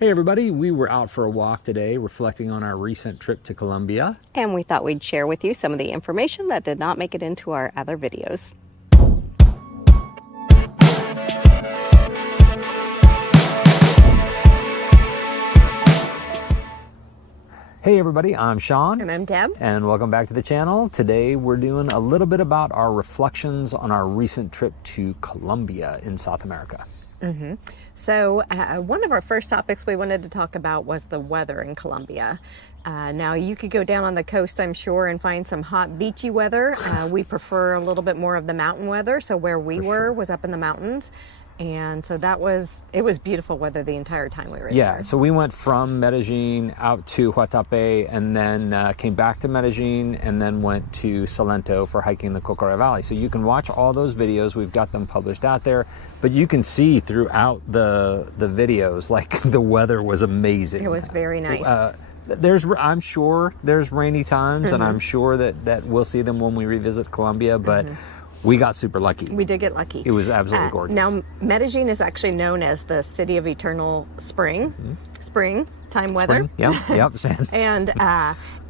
Hey everybody, we were out for a walk today reflecting on our recent trip to Colombia. And we thought we'd share with you some of the information that did not make it into our other videos. Hey everybody, I'm Sean. And I'm Deb. And welcome back to the channel. Today we're doing a little bit about our reflections on our recent trip to Colombia in South America. So one of our first topics we wanted to talk about was the weather in Colombia. Now you could go down on the coast, I'm sure, and find some hot beachy weather. We prefer a little bit more of the mountain weather. So where we were was up in the mountains. And so it was beautiful weather the entire time we were there. Yeah, so we went from Medellín out to Guatapé and then came back to Medellín and then went to Salento for hiking the Cocoré Valley. So you can watch all those videos. We've got them published out there. But you can see throughout the videos, like the weather was amazing. It was very nice. I'm sure there's rainy times, and I'm sure that we'll see them when we revisit Colombia, but we got super lucky. We did get lucky. It was absolutely gorgeous. Now, Medellin is actually known as the city of eternal spring, springtime weather. Yep. And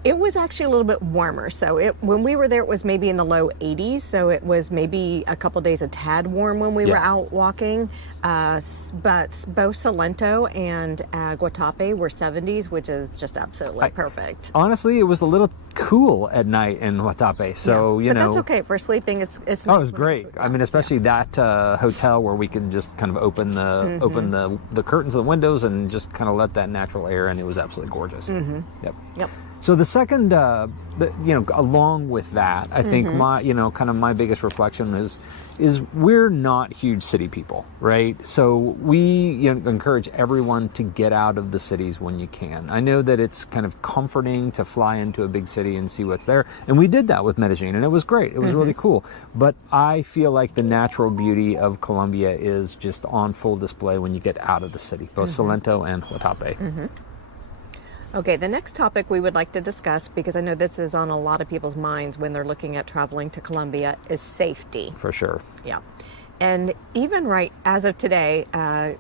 it was actually a little bit warmer. So when we were there, it was maybe in the low 80s. So it was maybe a couple days a tad warm when we were out walking. But both Salento and Guatapé were 70s, which is just absolutely perfect. Honestly, it was a little cool at night in Guatapé. So, but that's okay. For sleeping, it's nice. Oh, it was great. I mean, especially that hotel where we could just kind of open the curtains of the windows and just kind of let that natural air in. It was absolutely gorgeous. Yep. So the second, along with that, I think my biggest reflection is we're not huge city people, right? So we encourage everyone to get out of the cities when you can. I know that it's kind of comforting to fly into a big city and see what's there. And we did that with Medellin, and it was great. It was really cool. But I feel like the natural beauty of Colombia is just on full display when you get out of the city, both Salento and Guatapé. Okay, the next topic we would like to discuss, because I know this is on a lot of people's minds when they're looking at traveling to Colombia, is safety. For sure. Yeah. And even right as of today,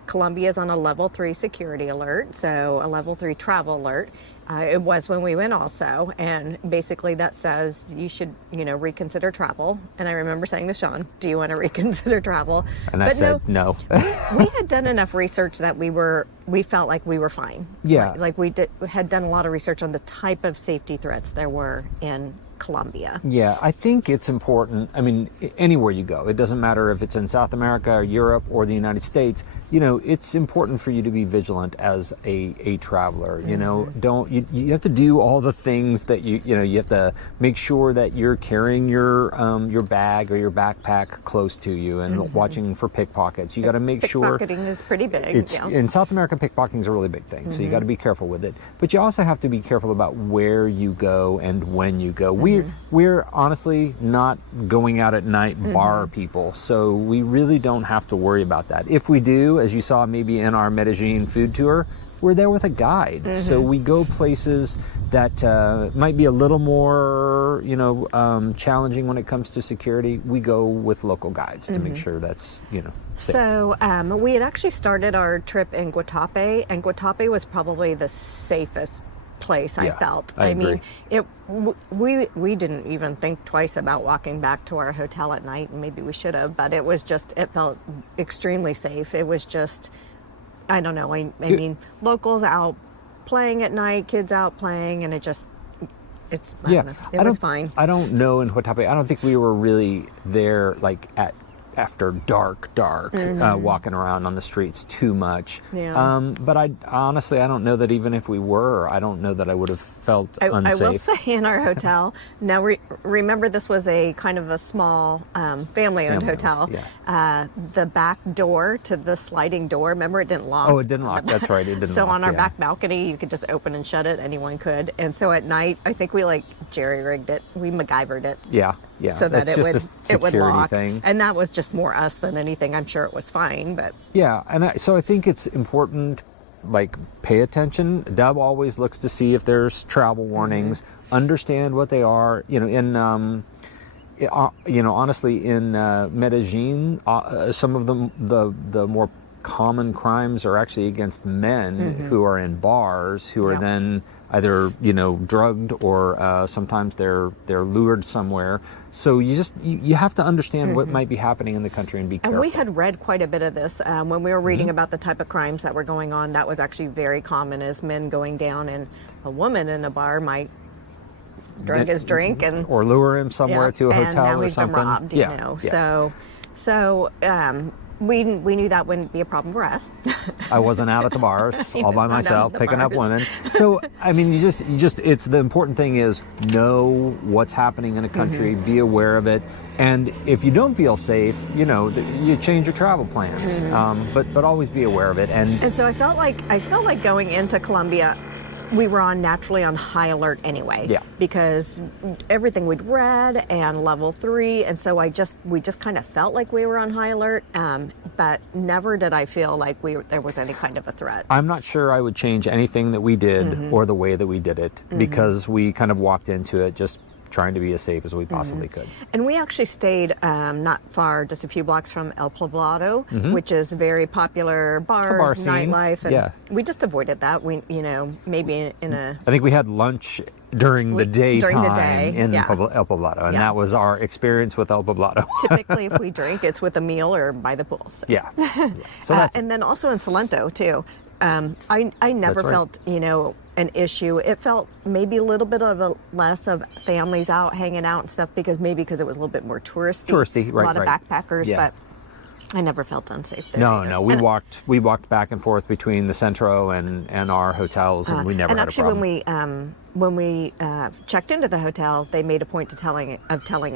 Colombia is on a level 3 security alert, so a level 3 travel alert. It was when we went also, and basically that says you should, reconsider travel. And I remember saying to Sean, do you want to reconsider travel? And I said no. We had done enough research that we felt like we were fine. Yeah. Like we had done a lot of research on the type of safety threats there were in Colombia. Yeah, I think it's important. I mean, anywhere you go, it doesn't matter if it's in South America or Europe or the United States, it's important for you to be vigilant as a traveler. You have to do all the things that you have to make sure that you're carrying your bag or your backpack close to you and watching for pickpockets. You got to make sure. Pickpocketing is pretty big. In South America, pickpocketing is a really big thing, so you got to be careful with it. But you also have to be careful about where you go and when you go. We're honestly not going out at night bar people, so we really don't have to worry about that. If we do, as you saw maybe in our Medellin food tour, we're there with a guide. So we go places that might be a little more, challenging when it comes to security. We go with local guides to make sure that's, safe. So we had actually started our trip in Guatapé, and Guatapé was probably the safest place. I felt. I agree. Mean, we didn't even think twice about walking back to our hotel at night, and maybe we should have, but it felt extremely safe. It was just, I don't know. I mean, locals out playing at night, kids out playing, and it was fine. I don't know in Guatapé. I don't think we were really there like after dark, walking around on the streets too much. Yeah. But I don't know that even if we were, I don't know that I would have felt unsafe. I will say in our hotel, now remember this was a kind of a small family-owned hotel. Yeah. The back door to the sliding door, remember it didn't lock? Oh, it didn't lock. That's right. It didn't so lock. on our back balcony, you could just open and shut it. Anyone could. And so at night, I think we jerry-rigged it. We MacGyvered it. Yeah. So that it would lock. Thing. And that was just more us than anything. I'm sure it was fine, but yeah. And so I think it's important, pay attention. Deb always looks to see if there's travel warnings, understand what they are. Honestly, in Medellin, some of the more common crimes are actually against men who are in bars, who are then either, you know, drugged or sometimes they're lured somewhere. So you have to understand what might be happening in the country and be careful. And we had read quite a bit of this when we were reading about the type of crimes that were going on. That was actually very common, as men going down, and a woman in a bar might drink his drink or lure him somewhere to a hotel, and now or he's something. been robbed, you know. So we knew that wouldn't be a problem for us. I wasn't out at the bars all by myself picking up women. So I mean, you just it's the important thing is know what's happening in a country, be aware of it, and if you don't feel safe, you know, you change your travel plans. But always be aware of it. And so I felt like going into Colombia, we were naturally on high alert anyway. Yeah. Because everything we'd read and level 3, and so we just kind of felt like we were on high alert. But never did I feel like there was any kind of a threat. I'm not sure I would change anything that we did or the way that we did it, because we kind of walked into it just trying to be as safe as we possibly could. And we actually stayed not far, just a few blocks from El Poblado, which is very popular bars, nightlife, and we just avoided that. We, you know, maybe in a... I think we had lunch during the day in El Poblado, and that was our experience with El Poblado. Typically, if we drink, it's with a meal or by the pool. So. So and then also in Salento, too. I never felt, you know, an issue. It felt maybe a little bit of less of families out hanging out and stuff, because it was a little bit more touristy, right, a lot of backpackers, but I never felt unsafe there. No, we walked back and forth between the Centro and our hotels, and we never had a problem. And actually, when we checked into the hotel, they made a point of telling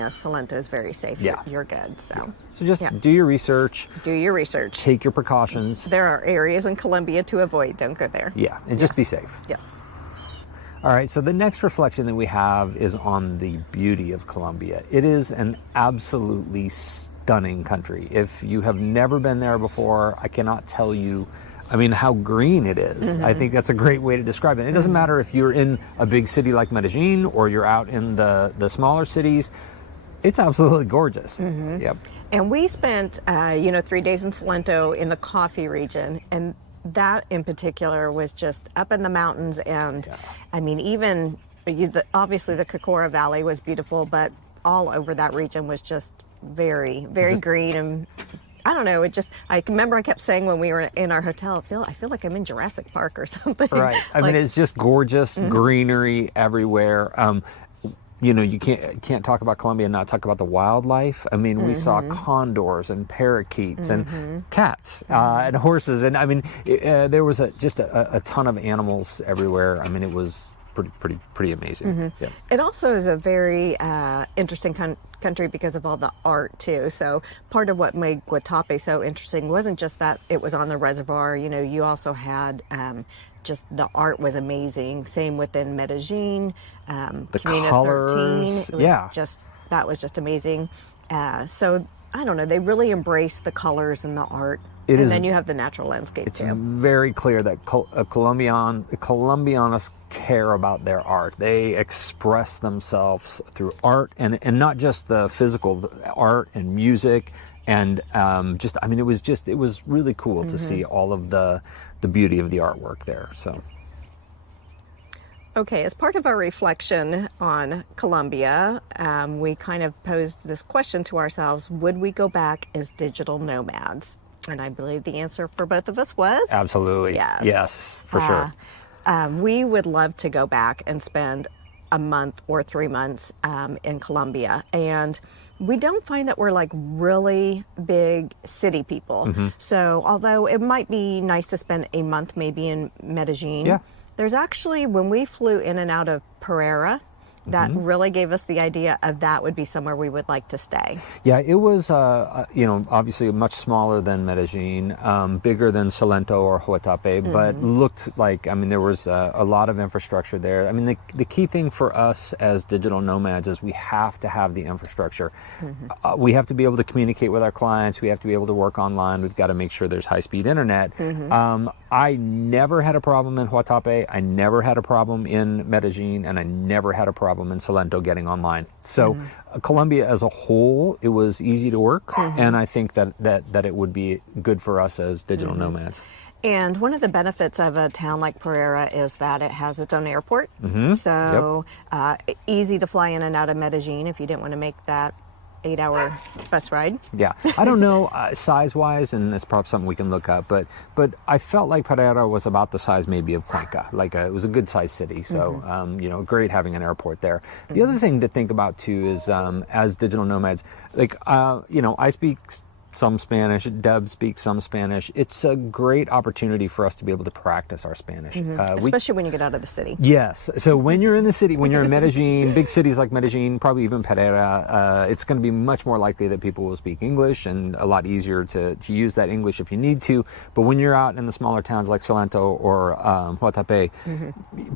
us Salento is very safe. You're good. So just do your research. Do your research. Take your precautions. There are areas in Colombia to avoid. Don't go there. Yeah, and just be safe. Yes. All right, so the next reflection that we have is on the beauty of Colombia. It is an absolutely stunning country. If you have never been there before, I cannot tell you, I mean, how green it is. I think that's a great way to describe it. It doesn't matter if you're in a big city like Medellin or you're out in the smaller cities. It's absolutely gorgeous. Yep. And we spent, 3 days in Salento in the coffee region, and that in particular was just up in the mountains. And I mean, even obviously the Cocora Valley was beautiful, but all over that region was just very, very green. And I don't know, I remember I kept saying when we were in our hotel, I feel like I'm in Jurassic Park or something. Right. I mean, it's just gorgeous, greenery everywhere. You know, you can't talk about Colombia and not talk about the wildlife. I mean, we saw condors and parakeets and cats and horses, and I mean, there was just a ton of animals everywhere. I mean, it was pretty amazing. Yeah. It also is a very interesting country because of all the art too. So part of what made Guatapé so interesting wasn't just that it was on the reservoir. You know, you also had just the art was amazing. Same within Medellin, the Comuna colors, 13. That was just amazing. So I don't know, they really embrace the colors and the art. Then you have the natural landscape too. It's very clear that Colombianos care about their art. They express themselves through art, and not just the physical art and music, and it was really cool to see all of the beauty of the artwork there. So. Okay, as part of our reflection on Colombia, we kind of posed this question to ourselves: would we go back as digital nomads? And I believe the answer for both of us was absolutely yes, for sure. We would love to go back and spend a month or 3 months in Colombia, and we don't find that we're like really big city people. So although it might be nice to spend a month maybe in Medellin, there's actually, when we flew in and out of Pereira, that really gave us the idea of that would be somewhere we would like to stay. Yeah, it was, obviously much smaller than Medellin, bigger than Salento or Guatapé, but looked like, I mean, there was a lot of infrastructure there. I mean, the key thing for us as digital nomads is we have to have the infrastructure. We have to be able to communicate with our clients. We have to be able to work online. We've got to make sure there's high-speed internet. I never had a problem in Guatapé, I never had a problem in Medellin, and I never had a problem in Salento getting online. So Colombia as a whole, it was easy to work, and I think that it would be good for us as digital nomads. And one of the benefits of a town like Pereira is that it has its own airport. So easy to fly in and out of Medellin if you didn't want to make that 8-hour bus ride. Yeah, I don't know size-wise, and it's probably something we can look up, but I felt like Pereira was about the size maybe of Cuenca. Like it was a good-sized city, so you know, great having an airport there. The other thing to think about too is as digital nomads, like you know, I speak some Spanish, Deb speaks some Spanish. It's a great opportunity for us to be able to practice our Spanish. Especially when you get out of the city. Yes. So when you're in the city, when you're in Medellin, big cities like Medellin, probably even Pereira, it's going to be much more likely that people will speak English, and a lot easier to use that English if you need to. But when you're out in the smaller towns like Salento or Guatapé,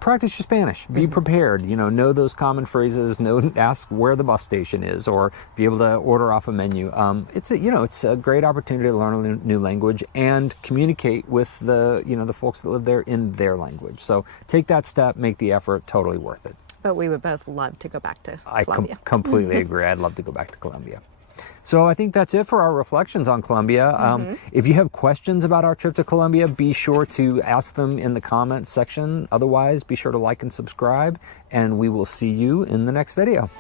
practice your Spanish. Be prepared. You know those common phrases. Ask where the bus station is, or be able to order off a menu. It's a great opportunity to learn a new language and communicate with the folks that live there in their language. So take that step, make the effort, totally worth it. But we would both love to go back to Colombia. I completely agree. I'd love to go back to Colombia. So I think that's it for our reflections on Colombia. If you have questions about our trip to Colombia, be sure to ask them in the comments section. Otherwise, be sure to like and subscribe, and we will see you in the next video.